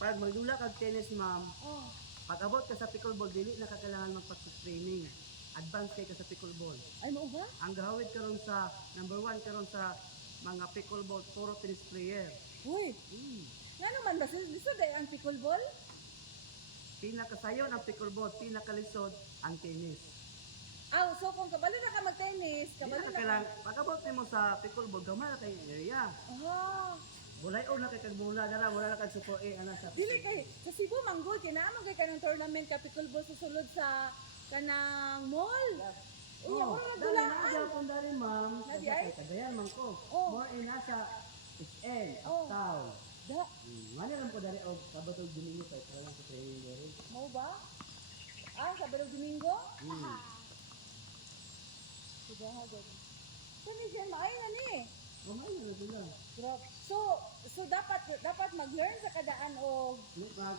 Pag magdula kag tennis, ma'am, Oh. pag abot ka sa pickleball, dili na ka kailangan magpa-training. Advance kay ka sa pickleball. Ay, mo ba? Ang gahawid karon sa number 1 karon sa mga pickleball, puro tennis player. Uy, nga naman ba? Gusto dahil ang pickleball? Pinakasayon ang pickleball, pinakalisod ang tennis. Aw, so kung kabalo na ka mag-tennis, Dili kabalo na na ka. kailangan, pag abot mo sa pickleball, gamay na kay area. Ah, Bulay o na kay kag mula dara, wala na kag support ana sa. dili kay sa Cebu manggol kinaamon kay kanang tournament ka pickleball sa sulod sa kanang mall. Uy, ako na dali na dulaan. gyapon dali, ma'am. Nadi ay? Kagayan man ko. Oh. More in nasa SL, Oh. uptown. Da, Mani lang ko dali og Sabado Domingo kay wala lang sa training dere. mo ba? Ah, Sabado Domingo? Sudah ha, gani. Kani siya maay na ni. Gamay na sila. Grabe. So dapat mag-learn sa kadaan og Ni pag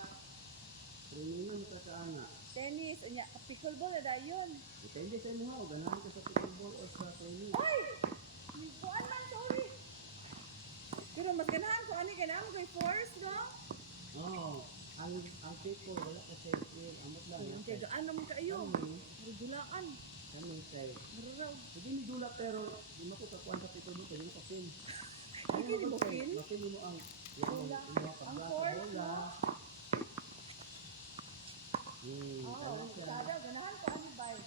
training man ka sa ana. tennis, unya pickleball na dayon. Depende sa inyo, ganahan ka sa pickleball o sa training. Ay! Kuan man, sorry. Pero mas ganahan ko ani kay naman kay force, no? Oh, ang people wala ka sa skill, amot lang. Ang tigaan naman kayo. Regulaan. Kami kay. Mararaw. Hindi ni dula pero di mo ko kakuan sa pickleball kay mo ka pin. Hindi ni mo pin? Mapin mo ang Bola. Ang force, no? Oo, Ano siya? sada ganahan ko ani bay.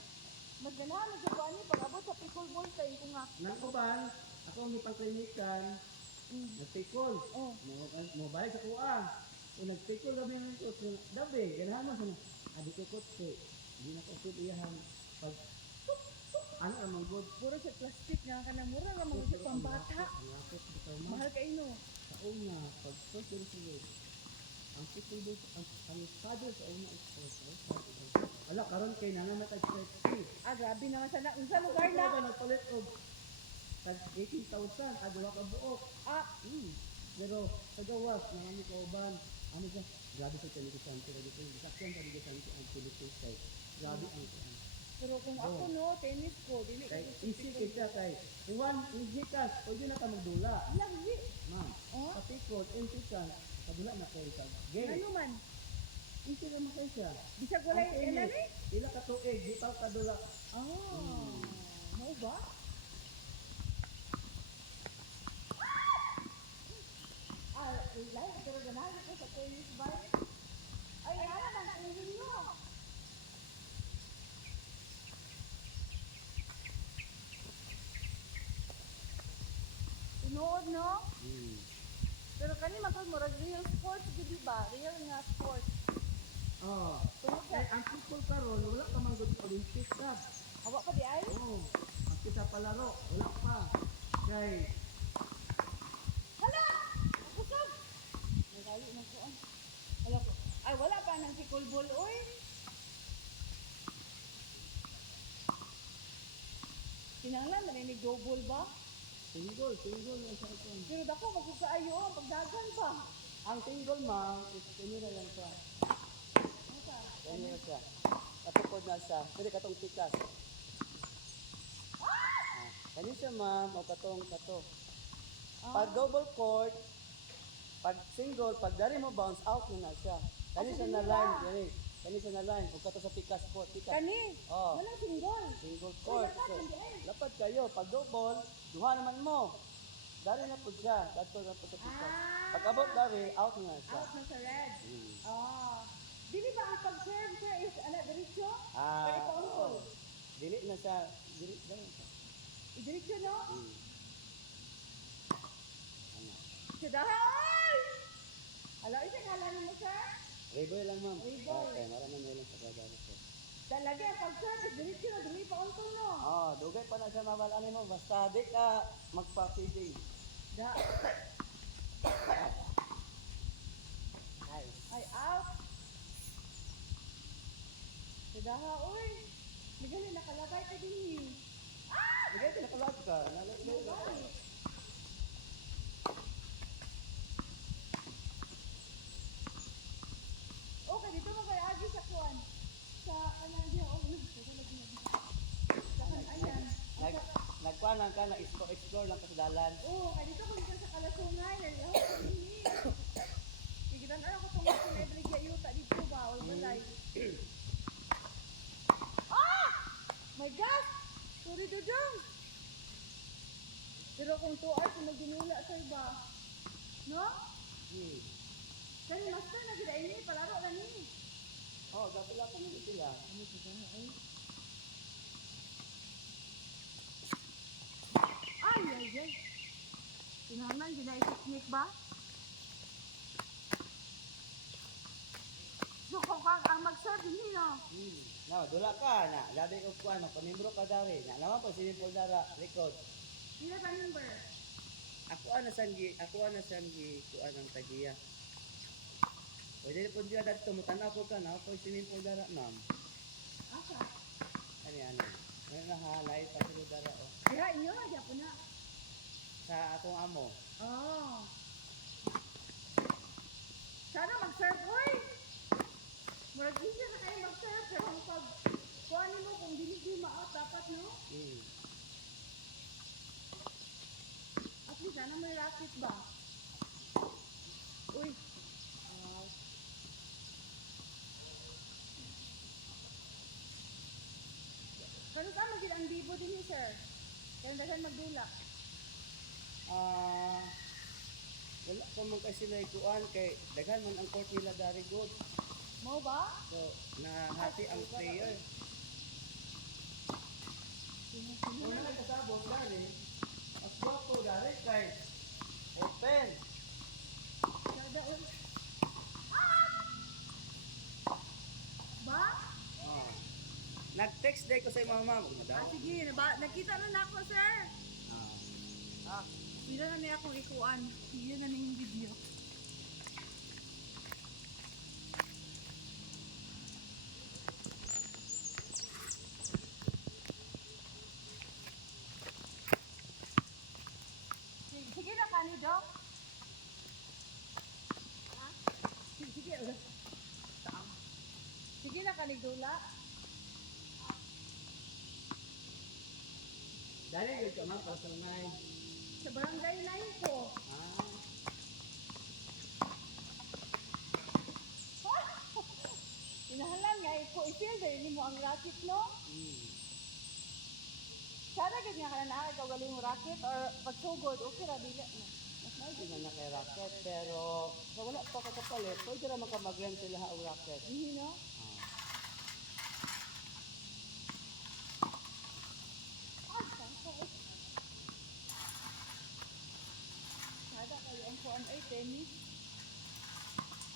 Mas ganahan na ko ani pag abot sa pickleball kay ko nga. Nang uban, ako ang ipang-klinikan, nagpikol. Oh. Mobile sa kuha. O nagpikol kami ng ikot. Dabi, ganahan mo sa adik ikot si. Hindi na ko fit iyahan. Pag, ano ang mga good? Puro sa plastic nga kanang mura ra mga sa pambata. Ang lapit, bitaw mo. Mahal kay no. Sa una, pag first day sa ang pickleball, ang father sa una is wala, karon kay nanganatag sa Ah, grabe naman sana. Unsa lugar na? Nagpalit og tag 18,000 adwa ka buok. Ah, Pero sa gawas nangani ko uban. Ano siya? Grabe sa television pero dito sakyan sa television ang Philippines kay. Grabe ang kuan. pero kung ako no, tennis ko, dili Kay ko easy kay siya kay. Iwan ijikas pwede na ka magdula. Lagi. Ma'am. Oh? Patikot impisan kadula na kay sa game. Ano man? Easy ra man siya. Bisag walay Ang ano tennis, ila ka tuig di pa kadula. Ah. Mao ba? Ah, live pero ganahan ko sa tennis bar. Ay, ano nang training nyo? Tinood, no? Pero kani magkag mo real sports gid ba? Real nga sports. Oh. Tungod Kay sa ang people karon wala pa man gud Olympic Cup. awa pa di ay? Oo. Ang kita palaro, wala pa. Kay, Hala! Kusog! May gali na ko. Hala ko. Ay, wala pa nang pickleball, oy. Kinahanglan narinig double ba? single lang sa ikon. Pero dako, magkukaayo ang pagdagan pa. Ang single ma'am, is pinira lang siya. Ano ka? Pinira siya. Kapupod na siya. Pwede katong tikas. Kani siya ma'am, o katong kato. Pag double court, pag single, pag dari mo bounce out na siya. Kani siya na line, gani. Kani siya na line, o kato sa tikas po, tikas. Kani? Oh. Walang single. Single court. Ay, So, lapad, eh. lapad kayo. Pag double, duha naman mo. Dari na po siya. Dato na po sa tikas. Ah. Pag abot dari, out na siya. Out na sa red. Oh. Dili ba ang pag-serve sir is ano, diretso? Ah, Pwede pa unko. dili na siya. Dili na siya. Diretso, no? Ano? Sidahay! Hala, isa ngalan mo, sir? Reboy lang ma'am. Reboy. Okay, maraming may lang sa gagawin ko. Talaga, pag-serve is diretso na, dili pa unko, no? Oh, dugay pa na siya mabalani mo. Basta di ka magpa-feeding. Da. Nice. Ay, out. Sidaha, uy. Migali, nakalabay ka din. Dugay ka nakalag ka. Nalabay. Okay, dito mo kay Agi sa kuwan. Sa kanang diha, oh, sa ayan. Nagkuhan lang ka, na-explore lang ka sa dalan. Oo, kaya dito ko dito sa Kalasungay, nalihaw ko din. Tigitan ako itong mga sila ibigay yuta dito ba? O balay. Ah! My God! Sorry, Dudong. Pero kung 2 hours na ginula sa iba, no? Hmm. Kani master na gila ini, palaro na ni. Oh, gapila ko nila sila. Ano sa gana ay? Ay, ay, ay. Tinahanan, ginaitiknik ba? So, kung ang mag-serve, hindi no? No, dula ka na. Labi ko kuan, pamimbro ka dari. Na naman po si Poldara record. Sila ba number? Ako ana sangi kuan ang tagiya. Pwede po diya dadto mo tanaw ko ka na po si Poldara ma'am. Asa? Ano. Ano na halay pa si Poldara oh. Kaya inyo na, diya po na. Sa atong amo. Oh. Sana mag-serve, oy! Murag easy na kayo mag-serve, pero ang pag kuhanin mo kung dili maot, dapat, no? At least, sana may racket ba? Uy. Kano ka magiging ang bibo din sir? Kaya dagan magdulak. Wala pa man kasi sila kuan kay daghan man ang court nila dari good. Mo ba? So, nahati ang player. Una na kasabot dari. Mas guwapo dari kay open. Sada ul. Ah! Ba? Oh. Nag-text day ko sa imong ma'am. Sige, nakita na nako sir. Bila na niya akong ikuan. Sige na ning video. Sige na kani Dok. Ha? Sige ulit. Sige na kani dula. Dari gud ka man personal. Sa barangay na ko. Inahalan nga ko i-feel din mo ang racket no? Sana gid nga kana naa ikaw galing mo racket or pagsugod okay ra dili no. Mas may di na kay racket pero kung wala pa ka kapalit, pwede ra man ka mag-rent sila ang racket. Hindi no? Sada kayo ang kuan ay tennis.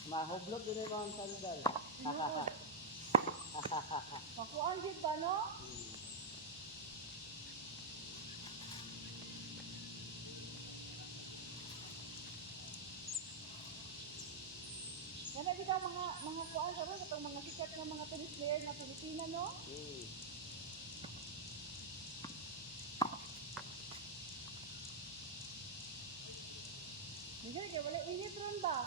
Mahublog din yung mga sandal. Makuan gid ba no? Kana gid ang mga kuan karon katong mga sikat nga mga tennis player na Pilipina no? Hindi kay wala init ron ba?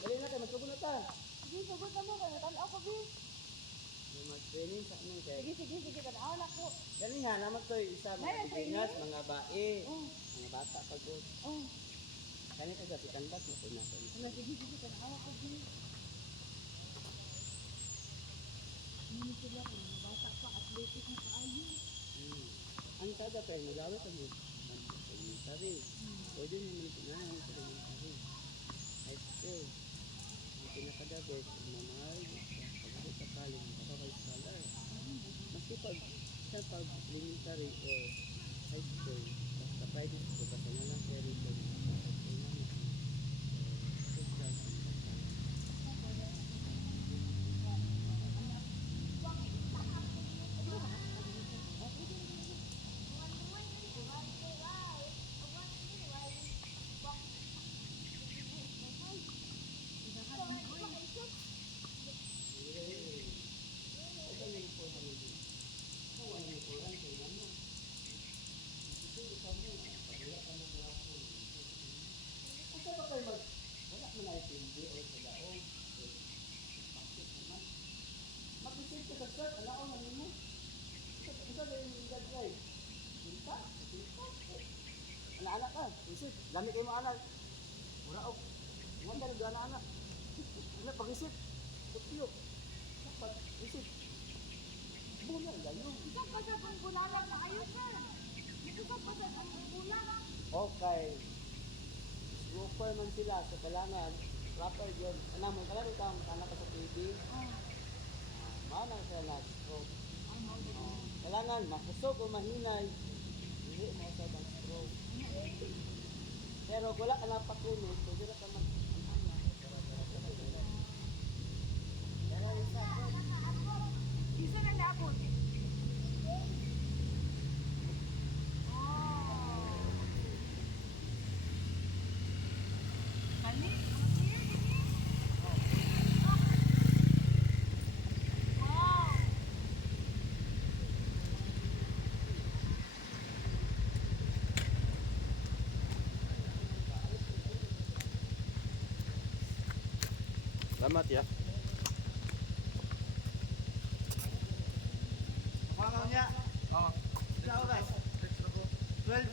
Dali na kayo, magsubo na ta. Sige, sugod na mo kay tan-aw ko bi. Mag-training sa amin kay. Sige, tan-aw na ko. Dali nga naman to isa mga May Pilipinas, training? mga bae, Oh. mga bata pagod. Oh. Kani ko sa pitanbas na pinatay. Wala sige tan-aw ko bi. Hindi sila kung mga bata pa athletic na kaayo. Ang tada kayo, nagawit ang elementary. Pwede naman pinanahan sa elementary. High school. Ang pinakadabit, mamahal, pagkakit sa kaling, kakakay scholar. Maski pag elementary o high school, basta private school, basta na lang kaya rin sa high school namin. Social and social. Asa ba kayo wala mo na itindi o sa daog? Mag-isip ka sa shirt, alaon na nimo. Asa ba yung gagawin? Pinta? Pinta? Ala, anak ka. Isip, dami kayo mga anak. Mura og. Wala na gana anak. Ano pag-isip? Tutyo. Dapat isip. Bulan layo. Isa pa sa kung bulalang na ayos na. Isa pa sa kung bulang. Okay. Super man sila sa kalangan. Proper yun. Ano mo, kalaro ka ang anak ka sa TV. Mana sila na-stroke. Kailangan makusog o mahinay. Hindi mo sa bang stroke. Pero wala ka na pakunod, pwede na ka mag... Isa na naabot. Kali, wow. Selamat ya. Mga niya. Oo. Ciao guys. 12.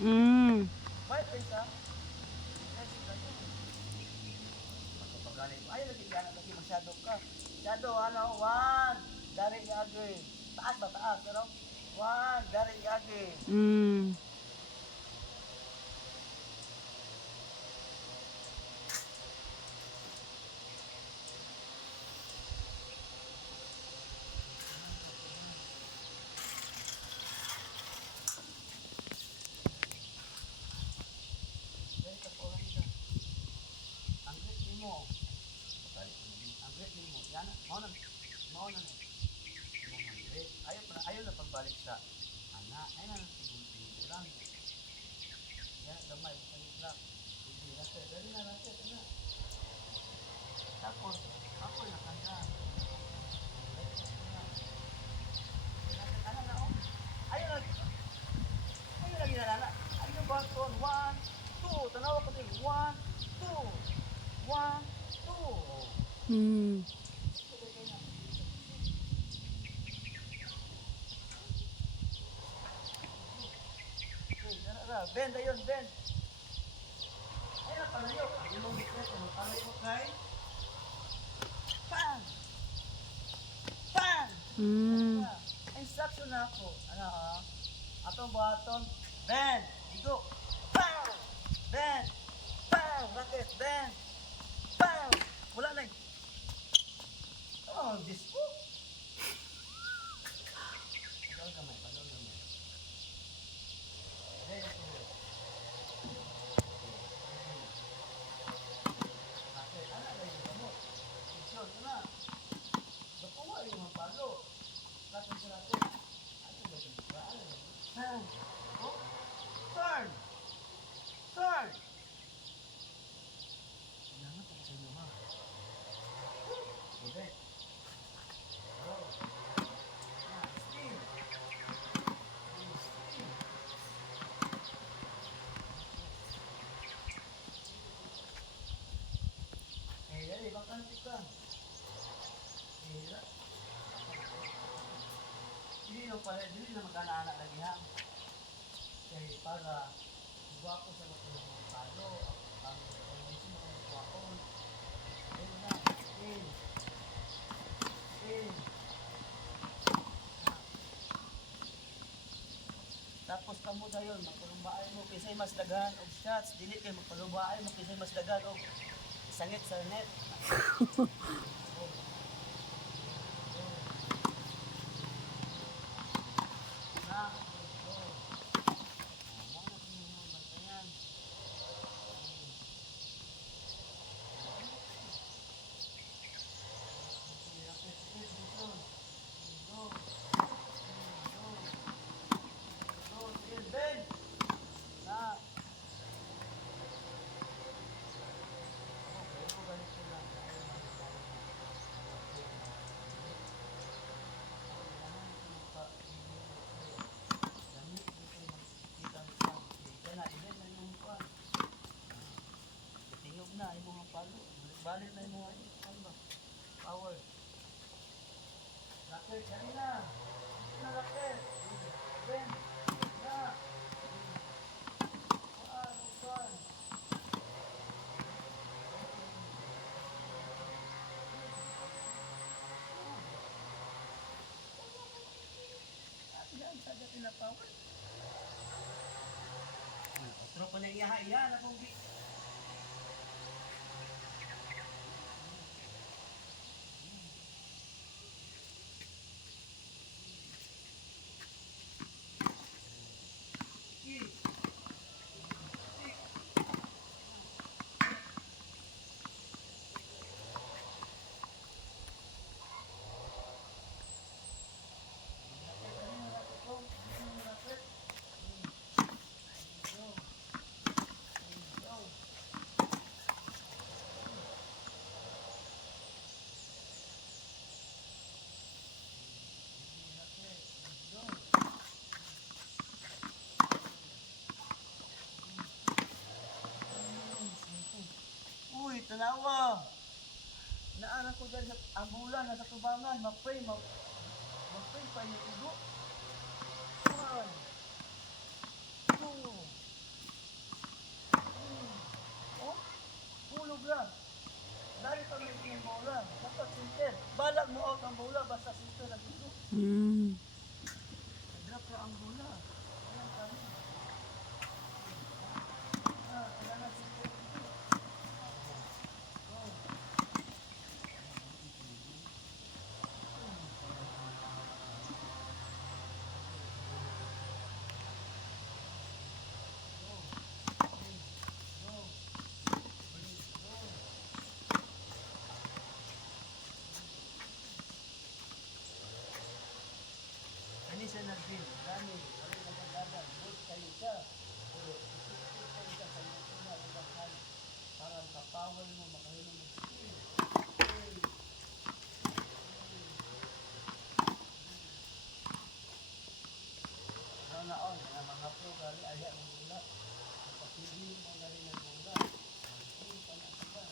May pesa. Ayaw lagi yan kasi masyado ka. Masyado ano, one, dari agi. Taas ba taas, pero one, dari agi. Dari ka po lang siya. Ang grip mo. Ang grip mo. Yan, mauna na. Ayaw na pagbalik sa anak. Ayaw na siguro lang. Yan, gamay, balik lang. Hindi, nasa, dali na, nasa, na. Tapos, ako na kanta. Ano na, oh. Ayaw lagi na, anak. Ayaw ba, son, 1, 2. Tanawa ko din, 1, 2. 1, 2. Bend ayun, bend. Ayun, palayo. Ayun mo, palayo mo kay. Bang! Bang! Instruction na ako. Ano, atong buhaton. Bend! Igo! Bang! Bend! Bang! Racket! Bend! Bang! Wala na eh. Oh, disco. Pagawin kamay, pagawin kamay. Bend ito. Racket, anak na yung gamot. Action, na. Nakuha yung mga palo. Racket sa racket. Ano ba yung baan? Bang! Oh! Turn! Turn! Salamat ako sa inyo, ha? Okay. Oh. Ah, steam. Steam. Eh, dali, bakante ka. Hira. Hindi na magkana-anak lagi, ha? Kaya para guwapo sa mga palo, ang pag-isip mo kung guwapo. Ayun na, in. Tapos kamo dayon magpalumbaay mo kisay mas daghan og shots, dili kay magpalumbaay mo kisay mas daghan og sangit sa net. Tingog na, imo ang palo. Balik na imo ang ano ba? Power. Rocket, dali na. Dali na, rocket. Ben, na. Kuan. Yan, sa dati na power. Otro pa na iya na kung uy, tanawa. Naaran ko dyan sa ambulan, nasa tubangan, mapray pa yung ulo. Kuhan. Oo. Oh, hulog lang. Dari pa may yung bola. Dapat sinter. Balag mo out ang bola, basta sinter ang ulo. Drop ka ang bola. Alam kami. Kailangan sinter. Ani siya nag-bin. Dami. Wala na pagdagan. Good kayo siya. Pero isipin kayo siya sa mga tuna o bakal. Para makapower mo, makahinom mo. Naon, na mga pro kali aya ng mula. Kapatid mo na rin ng mula. Ay, panasila.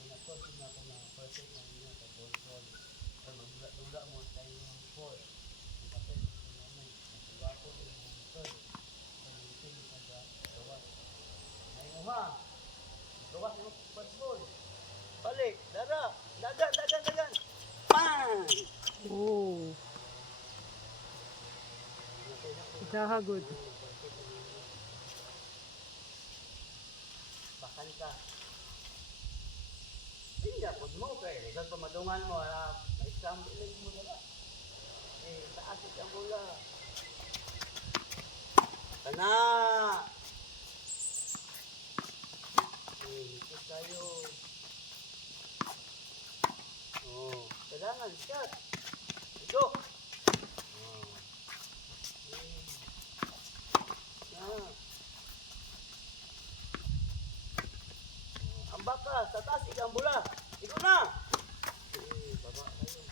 Gina-course na ako ng person na ninyo sa control. Kaya magdula mo tayo ng force. Ang kapit ko naman. Nagwapo ko yung motor. Pag-itin sa gawas. Ngayon mo ha. Gawas mo patrol. Balik. Dara. Dagan. Bang! Oh. Dahagod. Bakan ka. Hindi po mo kaya isang pamadungan mo may sambil lang mo dala. Taas ang bola. Kana. Tayo. Oh, kailangan shot. Go. Oh. Na. Ang baka, sa taas, ikang bola. Ikaw na. Baba tayo.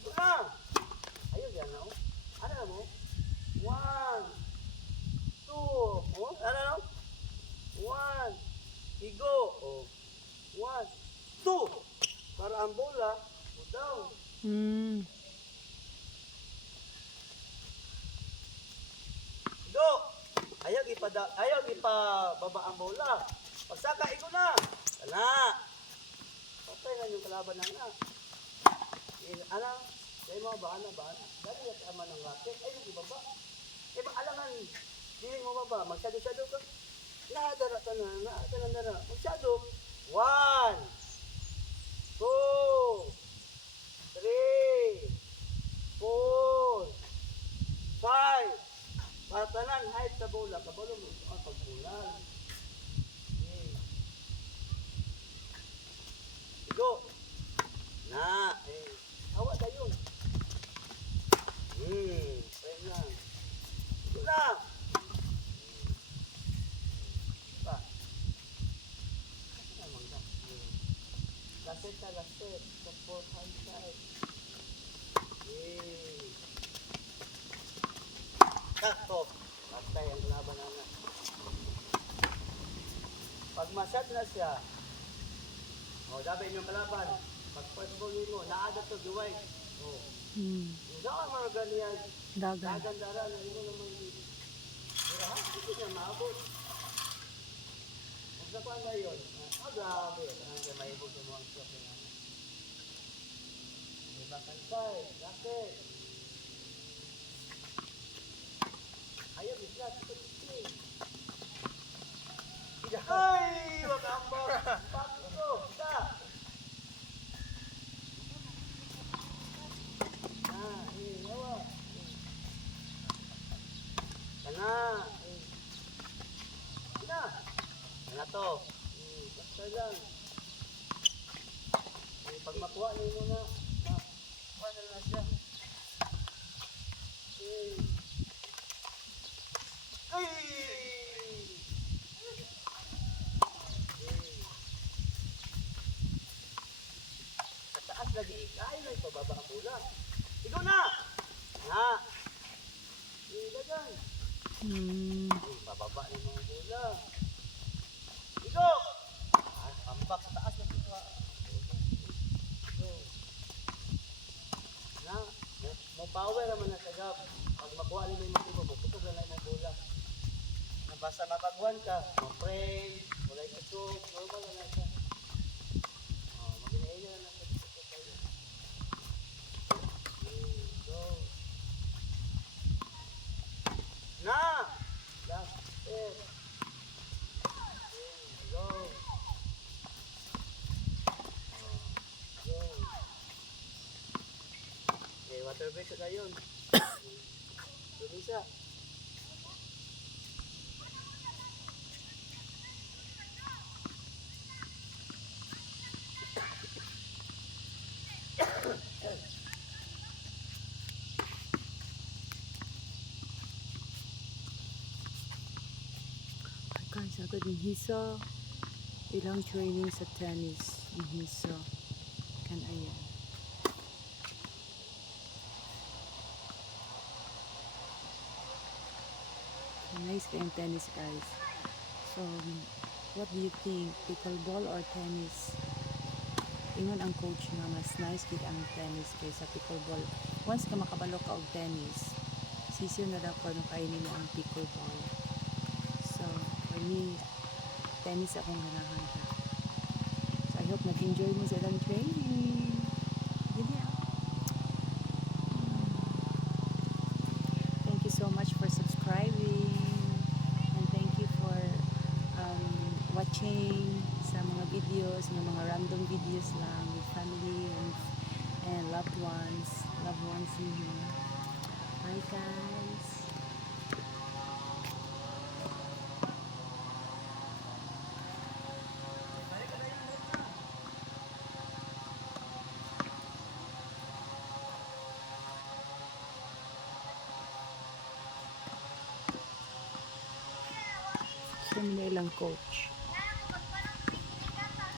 Ikaw na. Ayun yan na, oh. Ano na mo? 1, 2. Oh, ano na? 1. Igo. Oh. 1, 2. Para ang bola, go down. Go. Ayaw ipababa ang bola. Pagsaka, ikaw na. Wala. Patay na yung kalaban na nga. Ano? Dahil mo ba? Dahil yung tama ng racket. Ay, yung ibaba. Eh, maalangan. Dili mo ba? Magsado-sado ka. Naadara ka na. Magsado. 1, 2, 3, 4, 5. Patanan, height sa bola. Kabalo mo. Pagbulan. Go. Na. Hawa na yun. Pwede na. Ito lang. Pa. Ano naman ka? Laset. Sa 4 hand side. Sakto. Patay ang kalaban na. Pag masad na siya, dapat inyong kalaban. Pag first ball mo, naada to, duway. Saan mga ganyan? Dagandara na ino naman dito. Pero hindi niya maabot. Kung sa kuwan na yun, grabe. Hanggang maibog yung mga shopping namin. Diba kansay? Racket. Ayaw, bisla. Ito. Ay! Wag ambak! Pakito! Isa! Yawa! Sana! Sana! Sana to! Basta lang! Pag makuha niyo muna, makuha na siya. Ay! Lagi, ay na ipababa ang bola. Ikaw na! Ha? Ika dyan. Pababa ng mga bola. Ikaw! Ambak sa taas ng ito. Na, mo power naman na sagap. Pag makuha rin mo yung mo, putog na lang yung bola. Basta mapagwan ka, ma-frame, wala yung kusog, normal na lang siya. Maginayin na lang. Na! Last step. Go. Go. Okay, water break na yun. Tulisa. Guys, agad ni Hisa. Ilang training sa tennis ni Hisa. Kan ayan. Nice kayong tennis, guys. So, what do you think? Pickleball or tennis? Ingon ang coach nga mas nice gid ang tennis kaysa pickleball. Once ka makabalo ka og tennis, sisiyo na daw ko nung kainin mo ang pickleball. So, for me, tennis akong ganahan siya. So, I hope nag-enjoy mo sa ilang training. Yeah. Thank you so much for subscribing. And thank you for watching sa mga videos, mga random videos lang with family and loved ones. Loved ones in here. Bye, guys. kami na ilang coach.